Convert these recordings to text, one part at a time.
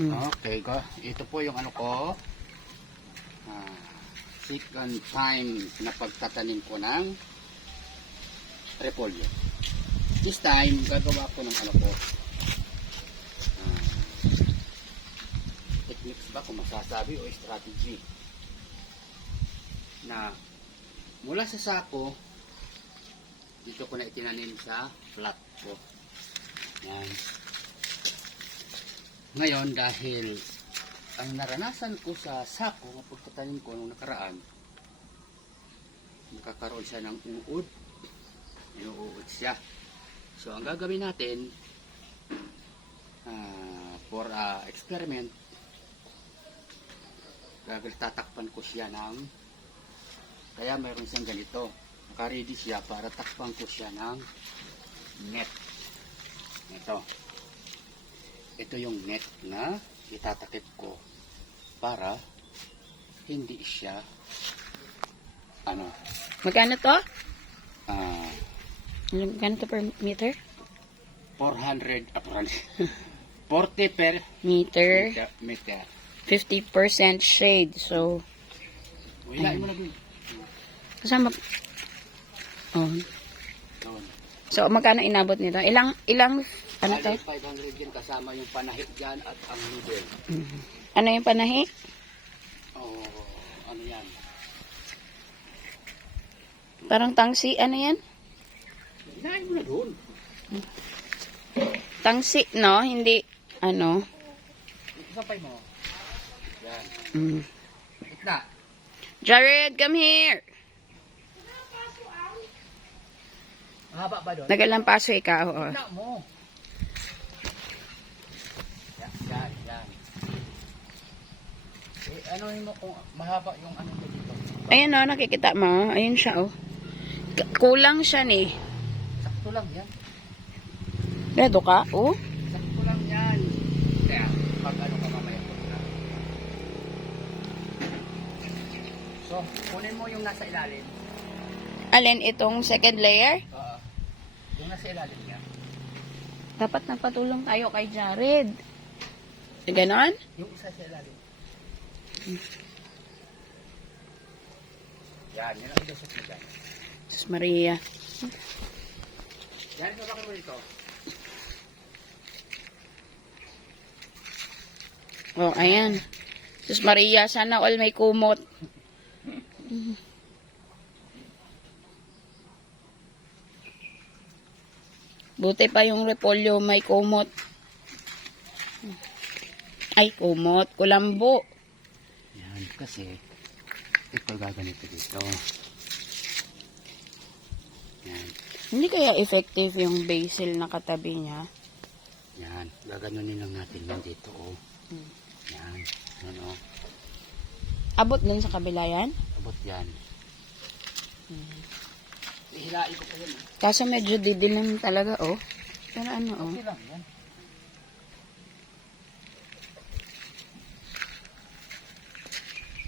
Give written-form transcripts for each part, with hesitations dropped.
Okay, ito po yung ano ko. Second time na pagtatanim ko ng repolyo. This time, gagawa ko ng ano ko. Techniques ba kung masasabi o strategy. Na mula sa sako, dito ko na itinanim sa flat ko. Yan. Ngayon, dahil ang naranasan ko sa sako ng pagtatanim ko nung nakaraan, nakakaroon siya ng uod. Inuud siya. So, ang gagawin natin for experiment, tatakpan ko siya ng, kaya mayroon siyang ganito. Naka-ready siya para takpan ko siya ng net. Ito yung net na itatakip ko para hindi siya Magkano to? Magkano to per meter? 40 per Meter. meter. 50% shade. So, Wala mo na dun. kasama. Oh. So, magkano inabot nito? Ilang, ano to? 500 yan kasama yung panahi dyan at ang noodle. Ano yung panahi? Ano yan? Parang tangsi, ano yan? Hinahin mo na dun. Tangsi, no? Hindi, ano? Isapay mo. Yan. Itna. Jared, come here! Mahaba ba doon? Nagalampaso ikaw. Oh. Itna mo. Yan. Anuhin mo kung mahaba yung ano mo dito. Ayan o, nakikita mo. Ayun siya oh. Kulang siya ni. Sakto lang yan. Dedo ka? Oh. Sakto lang yan. Kaya, pag ano ka mamaya po na. So, kunin mo yung nasa ilalim. Alin itong second layer? Yung nasa ilalim niya. Dapat nagpatulong tayo kay Jared. Ganon? Yung isa sa ilalim. Yan ang ilusot mo dyan. Sus Maria. Yan, sabakin mo dito. Oh, ayan. Sus Maria, sana all may kumot. Buti pa yung repolyo may kumot. Ay, kumot. Kulambo. Yan, kasi ito gaganito dito. Yan. Hindi kaya effective yung basil na katabi niya? Yan, gaganunin lang natin yan dito, oh. Yan, ano. Abot din sa kabila yan? Abot yan. Ihilain ko pa yan. Kaso medyo didilim talaga, oh. Pero ano, oh. Okay lang yan.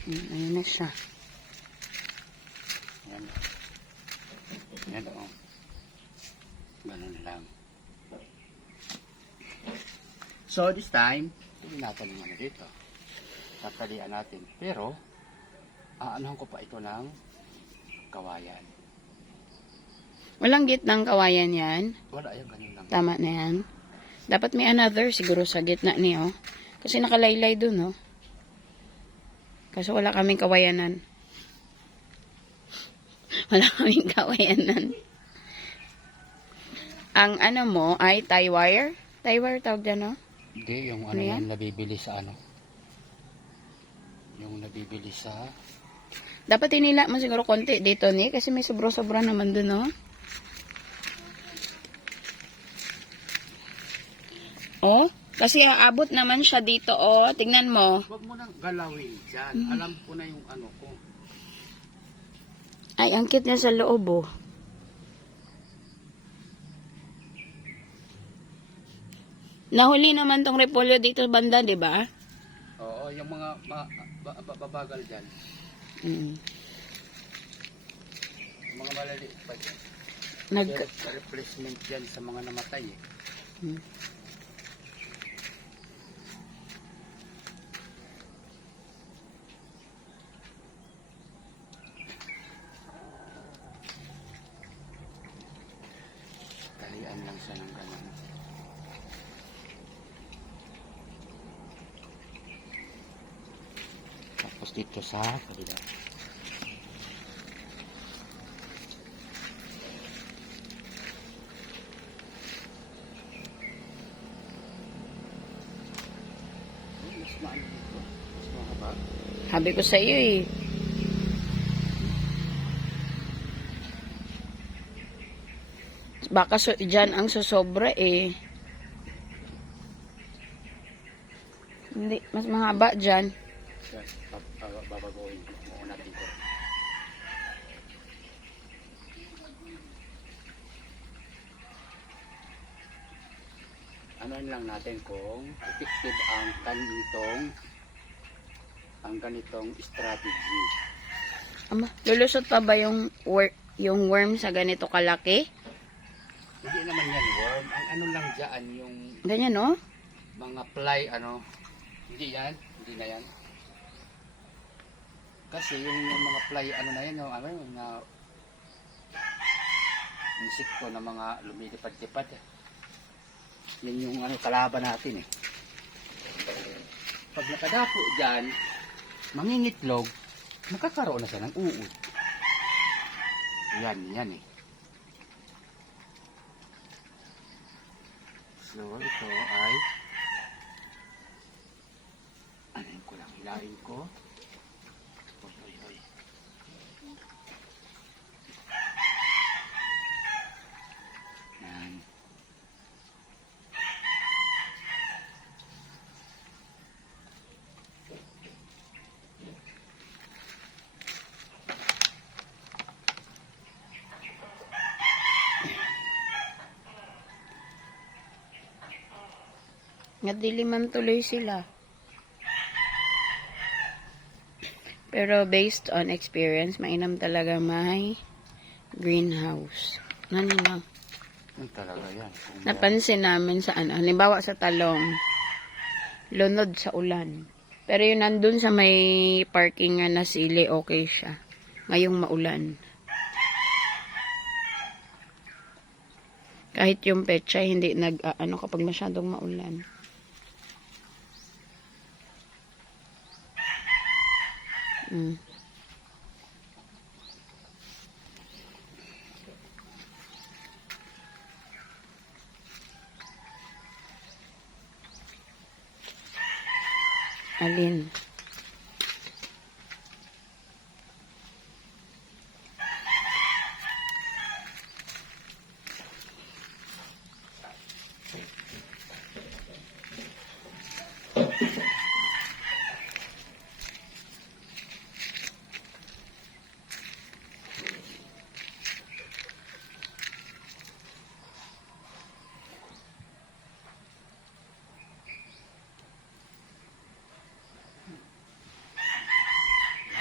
Ayun na siya. Yan. Yan, oh. Ganun lang. So, this time, hindi natin yung ano dito. Tatalian natin. Pero, aanahan ko pa ito ng kawayan. Walang gitnang kawayan yan. Wala, yung ganun lang. Tama na yan. Dapat may another siguro sa gitna niyo. Kasi nakalaylay dun, oh. Kaso wala kaming kawayanan. Wala kaming kawayanan. Ang ano mo ay tie wire? Tie wire tawag dyan, no? Hindi, yung ano Ano yan? yan, nabibili sa ano. Yung nabibili sa... Dapat inila mo siguro konti dito ni kasi may sobra-sobra naman dun, no? Oh, kasi aabot naman siya dito, oh. Tingnan mo. Huwag mo nang galawin dyan. Alam ko na yung ano ko. Ay, ang cute niya sa loob, oh. Nahuli naman tong repolyo dito banda, di ba? Oo, yung mga babagal dyan. Yung mga malaliit pa dyan. Replacement dyan sa mga namatay eh. dito sa kabila. Mas maano dito. Mas mahaba. Sabi ko sa iyo eh. Baka dyan ang susobra eh. Hindi, mas mahaba dyan. Yan, babagoin muna dito. Ano lang natin kung effective ang ganitong strategy. Ama, lulusot pa ba yung worm sa ganito kalaki? Hindi naman yan worm. Ang ano lang dyan, yung Ganyan, no? mga fly, hindi yan. Hindi na yan. Kasi yung mga fly, na yan, na insekto na mga lumilipad-lipad. Yan yung kalaban natin eh. Pag nakadapo dyan, mangingitlog, magkakaroon na siya ng uod. Yan eh. So, ito ay anin ko lang, hilain ko. Hoy. Yan. Nadiliman tuloy sila. Pero based on experience, mainam talaga may greenhouse. Nanino? Yan talaga yan. Kung Napansin namin sa halimbawa sa talong, lunod sa ulan. Pero yung nandun sa may parking na sili, okay siya. Ngayong maulan. Kahit yung petsa, hindi kapag masyadong maulan. Mm. Alin?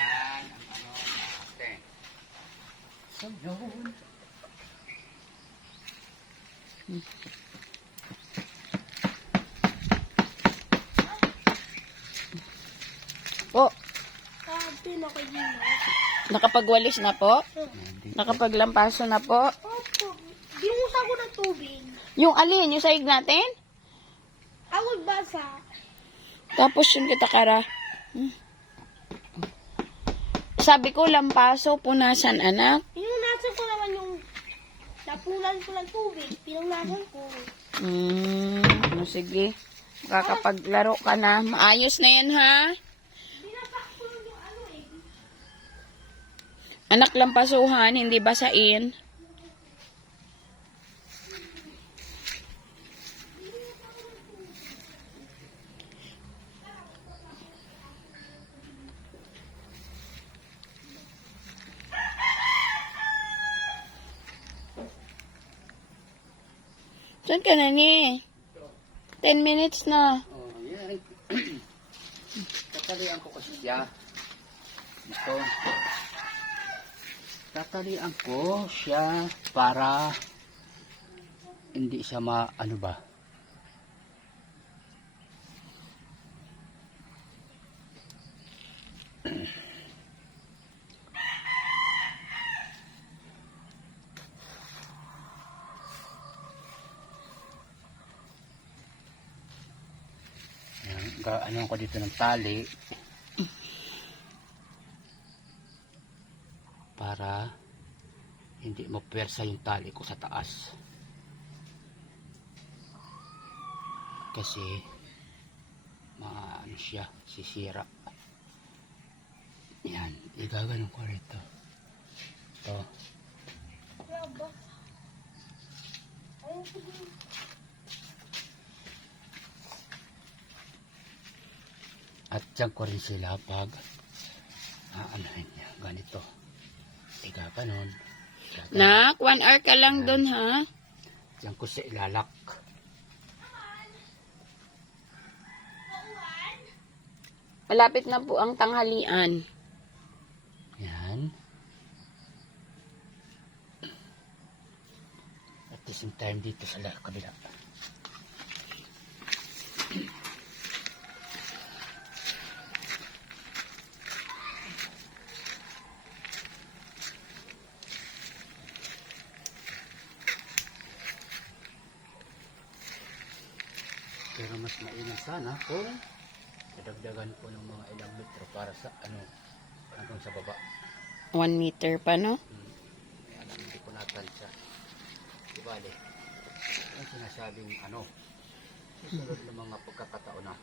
yan ang natin. So, yun. Po, Sabi na kay Gino. nakapagwalis na po? Nakapaglampaso na po? Opo. Binusa ko ng tubig. Yung alin, yung saig natin? Ako basa. Tapos yung kita kara. Sabi ko, lampaso, punasan anak. Pinunasan ko naman yung napunan ko ng tubig. Pinunasan ko. Sige. Makakapaglaro ka na. Maayos na yan, ha? Binasak ko lang yung ano eh. Anak lampasuhan, hindi basain. Saan ka na ni? 10 minutes na. Oh, yan. Tatalian ko kasi siya. Ito. Tatalian ko siya para hindi siya ano ba? Ano ko dito ng tali. hindi mapwersa yung tali ko sa taas. Kasi ano siya, sisira. Yan, igaganon ko rito. Ito. At dyan ko rin sila pag aanahin niya. Ganito. Igaganon. Nak, 1 hour ka lang dun, ha? Diyan ko siya ilalak. Malapit na po ang tanghalian. Yan. At the same time dito sa kabila. Pero mas mainam sana kung dadagdagan po ng mga ilang metro para sa hanggang sa baba. 1 meter pa, no? Kaya lang hindi ko natansya. Ibale, ang sinasabing susunod ng mga pagkakataon na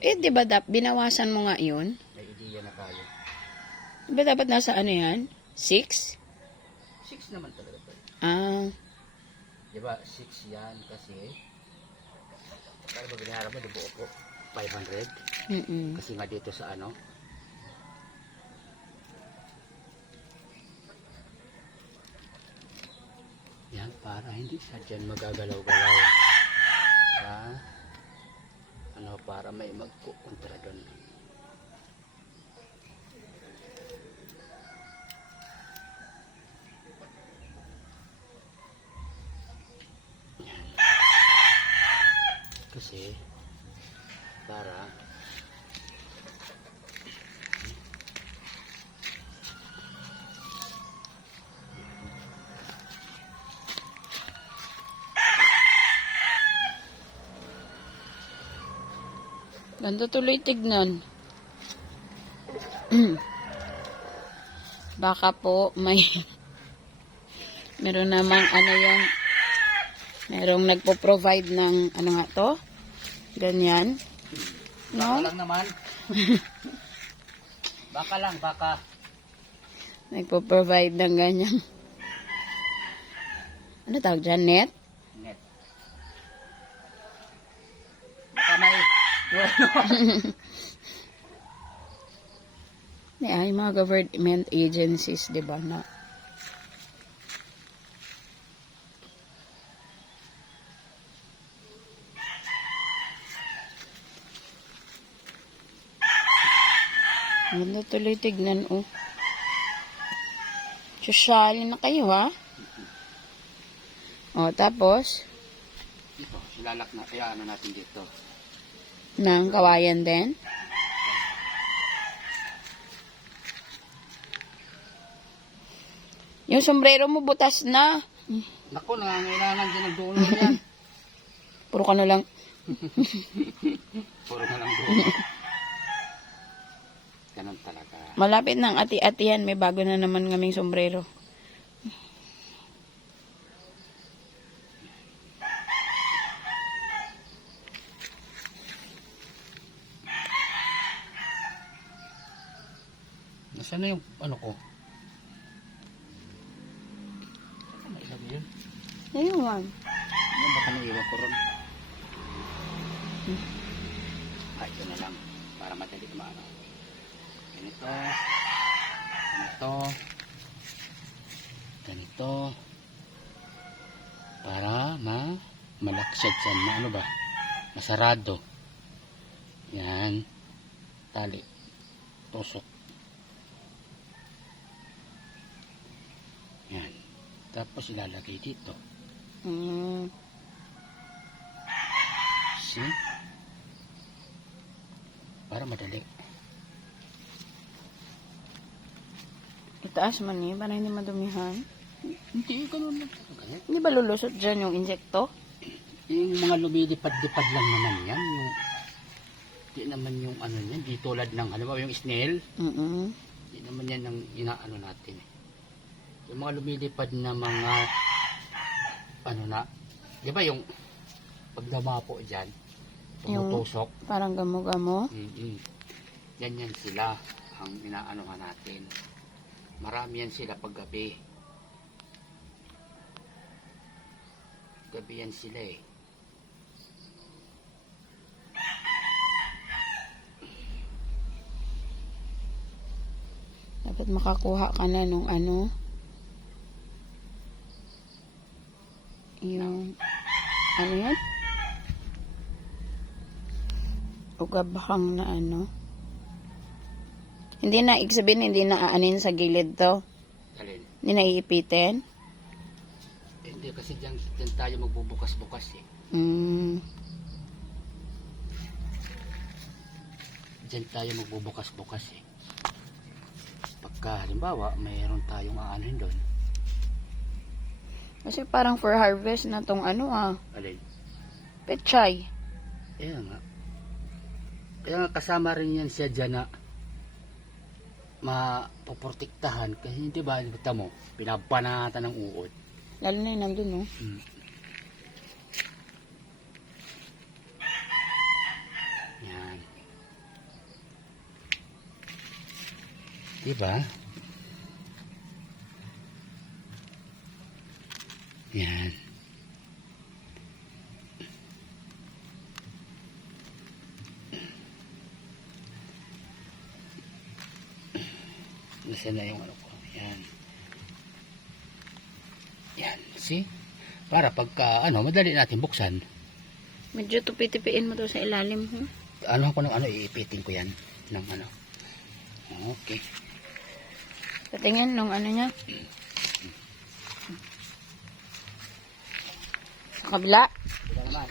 Eh, di ba binawasan mo nga yun? may ideya na tayo. Di ba dapat nasa ano yan? 6? 6 naman talaga to. Ah, Diba, 6 yan kasi para ba binaharap mo, dibuo po 500 kasi nga dito sa yan, para hindi siya dyan magagalaw-galaw sa para may magkukontra doon. Yan. Kasi para ganda tuloy tignan. Baka po meron namang merong nagpo-provide ng nga to? Ganyan. baka No? lang naman. Baka lang, baka. Nagpo-provide ng ganyan. Ano tawag dyan? Net? Net. Baka may Ay, mga government agencies, di ba, na ganda tuloy tignan, oh. Sosyali na kayo, ha? O, tapos, ito, silalak na. Kaya natin dito. ng kawayan din. Yung sombrero mo butas na. Naku, nangangailangan din ng dulo yan. Puro ka na lang. Puro na lang dulo. Ganun talaga. Malapit ng ati-atihan. May bago na naman kaming sombrero. Nasaan na yung ko? Saan mailagay yun? Ayun. Yan, baka naiwan ko ron. Ito na lang. Para madali maano. Ganito. Ganito. Ganito. Para malaksad sa masarado. Yan. Tali. Tusok. Yan. Tapos ilalagay dito. See? Para madali. Itaas man niya para hindi madumihan. Hindi, ganun lang. Ganyan. Hindi ba lulusot dyan yung insekto? Yung mga lumilipad-lipad lang naman yan. Di naman yung yan. Di tulad ng, yung snail. Di naman yan ang inaano natin. Yung mga lumilipad na mga ano na, di ba yung pag damapo dyan, tumutusok. Parang gamo-gamo. Yan sila ang inaanuhan natin. Marami yan sila pag gabi. Gabi yan sila eh. Dapat makakuha ka na nung ano. Yung, ano yan? Ugabakang na ano. Hindi na, ibig sabihin, hindi na aanin sa gilid to. Alin? Hindi na iipitin. Hindi kasi dyan tayo magbubukas-bukas eh. Dyan tayo magbubukas-bukas eh. Pagka halimbawa mayroon tayong aanin doon. Kasi parang for harvest na tong ano Alin? pechay. Kaya nga. Kaya nga kasama rin yan siya dyan na mapoprotektahan kasi hindi ba kita mo pinapanatan ng uod. Lalo na yun nandun, no? Yan. Diba? Yan. Nasaan na yung ano ko? Yan. Yan. See? Para pagka ano, madali natin buksan. Medyo tupi-tipiin mo to sa ilalim, Ano ko ng ano, iipitin ko yan. Ng ano. Okay. Patingin nung ano niya. Sa kabila. Ito naman.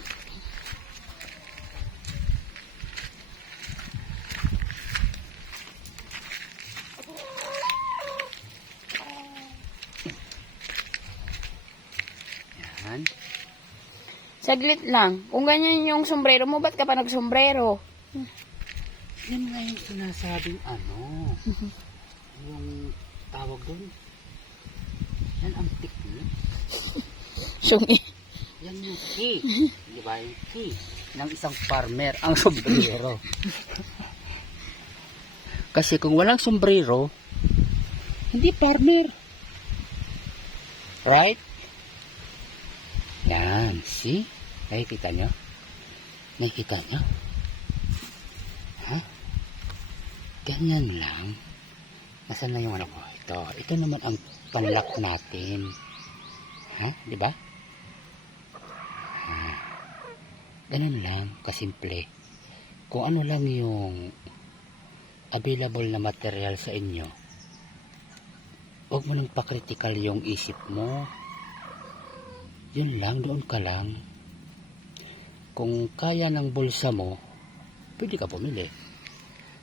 Yan. Saglit lang. Kung ganyan yung sombrero mo, ba't ka pa nagsombrero? Yan nga yung sinasabing ano. Yung tawag doon. Yan ang technique. Sungi. Yan yung key. Di ba yung key ng isang farmer ang sombrero. Kasi kung walang sombrero, hindi farmer. Right? Yan. See? Nakikita nyo? Nakikita nyo? Ha? Ganyan lang. Nasaan na yung ano ko? Ito naman ang panlock natin. Ha? Di ba? Ganun lang, kasimple. Kung ano lang yung available na material sa inyo, huwag mo nang pakritikal yung isip mo. Yun lang, doon ka lang. Kung kaya ng bulsa mo, pwede ka bumili.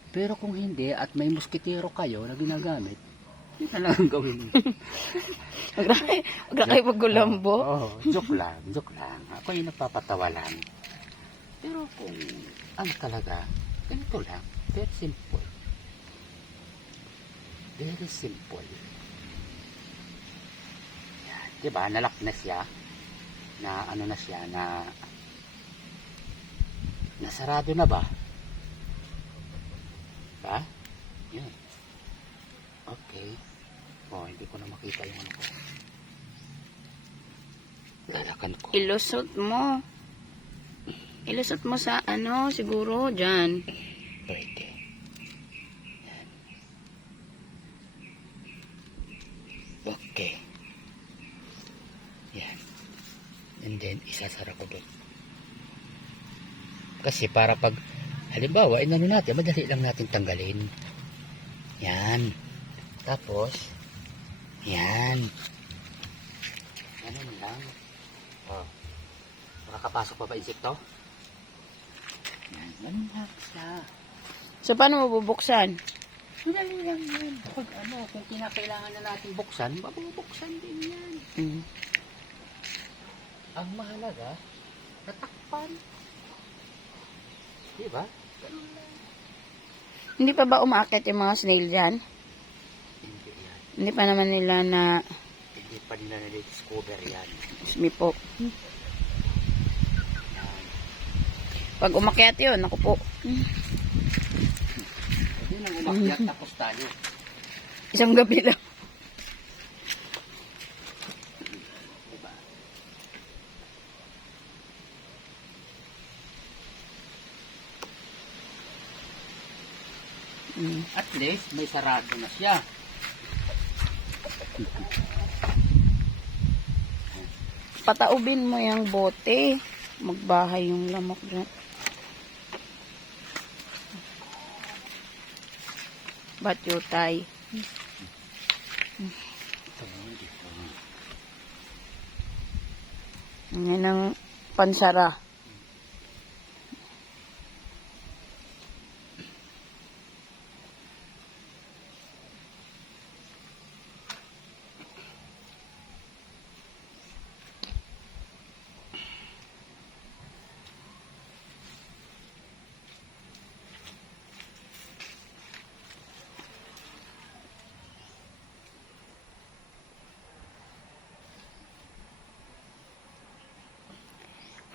Pero kung hindi at may muskitero kayo na ginagamit, yun na lang ang gawin mo. Huwag na kayo maggulambo. Joke lang, joke lang. Ako yung napapatawa lang. Pero kung ano talaga, ganito lang. Very simple. Very simple. Yan. Diba, nalock na siya. Na ano na siya, na nasarado na ba? Diba? Yun. Okay. Hindi ko na makita yung ano ko. Lalakan ko. Ilusot mo. Ilusot mo sa ano, siguro, dyan. Pwede. Yan. Okay. Yan. And then, isasara ko doon. Kasi para pag, halimbawa, inano natin, madali lang natin tanggalin. Yan. Tapos, yan. Ganun lang. Nakakapasok pa ba insekto? Yan. Ganun lang siya. So, paano mo bubuksan? Madali lang yan. Kung ano, kung kinakailangan na natin buksan, mabubuksan din yan. Ang mahalaga, natakpan. Diba? Ganun lang. Hindi pa ba umaakit yung mga snail dyan? Hindi yan. Hindi pa naman nila na hindi pa nila na-discover yan. Excuse me po. Yan. Pag umakyat yun, ako po. Hindi nang umakyat tapos tayo. Isang gabi lang. Diba? At least may sarado na siya. Pataubin mo yung bote. Magbahay yung lamok dyan. Batutay. Yan ang pansara.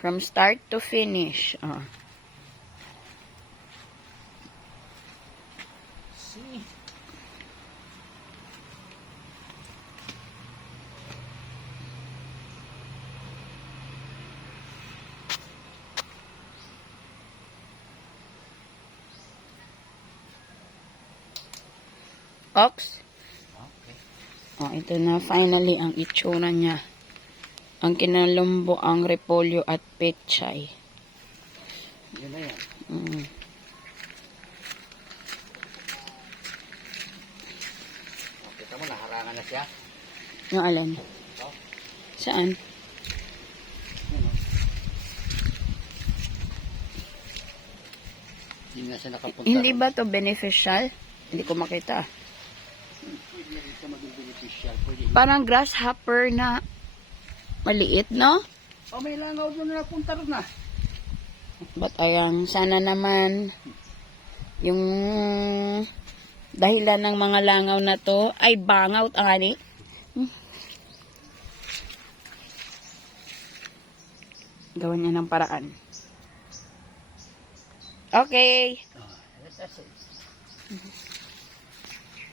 From start to finish. Oh. See? Ox. Okay. Oh, ito na finally ang itsura niya. Ang kinalumbo ang repolyo at pechay. Yun na yan. Mm. Okay, tama na. Harangan na siya. Yung alin? Ito. Saan? Yun, oh. Hindi nga siya nakapunta. Hindi ba to beneficial? Hindi ko makita. Pwede na rin siya maging beneficial. Pwede. Parang grasshopper na maliit, no? Oh, may langaw doon na napunta rin na. But ayan, sana naman yung dahilan ng mga langaw na to ay bangout ang ani. Gawan niya ng paraan. Okay. Oh, that's it.